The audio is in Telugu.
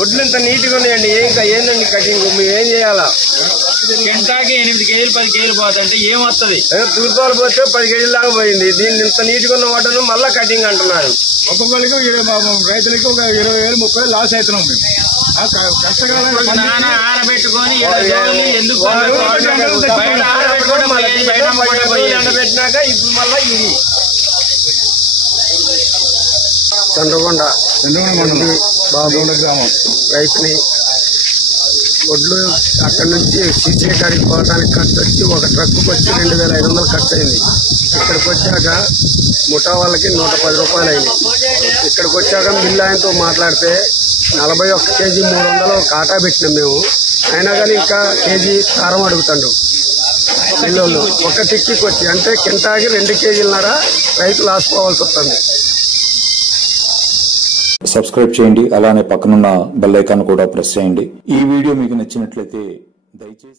ఒడ్లు ఇంత నీట్గా ఉన్నాయండి. ఇంకా ఏందండి కటింగ్, మీరు ఏం చేయాలా? గంటకి 8 కేజీలు 10 కేజీలు పోతుంటే ఏమొస్తుంది? తూర్పాలు పోతే 10 కేజీల దాకా పోయింది. దీన్ని ఇంత నీట్గా ఉన్న వాటను మళ్ళా కటింగ్ అంటున్నారు. ఒక్కొక్కరికి రైతులకి ఒక 20,000 30,000 లాస్ అవుతున్నాం మేము. కష్టకాలం ఆరబెట్టుకొని ఎండబెట్టినాక ఇప్పుడు మళ్ళా ఇది చంద్రకొండ బాబు గ్రామం రైతుని ఒడ్లు అక్కడి నుంచి సీసీ కాడికి పోవడానికి ఖర్చు వచ్చి ఒక ట్రక్కు వచ్చి 2,500 ఖర్చు అయింది. ఇక్కడికి వచ్చాక ముఠా వాళ్ళకి 110 రూపాయలు అయింది. ఇక్కడికి వచ్చాక మిల్లు ఆయనతో మాట్లాడితే 41 కేజీ 300 కాటా పెట్టినాం మేము. అయినా కానీ ఇంకా కేజీ కారం అడుగుతాడు మిల్లు. ఒక టిక్కి వచ్చి అంటే కింటాకి 2 కేజీలన్నర రైతులు ఆసుకోవాల్సి వస్తుంది. సబ్స్క్రైబ్ చేయండి, అలానే పక్కనున్న బెల్ ఐకాన్ కూడా ప్రెస్ చేయండి. ఈ వీడియో మీకు నచ్చినట్లయితే దయచేసి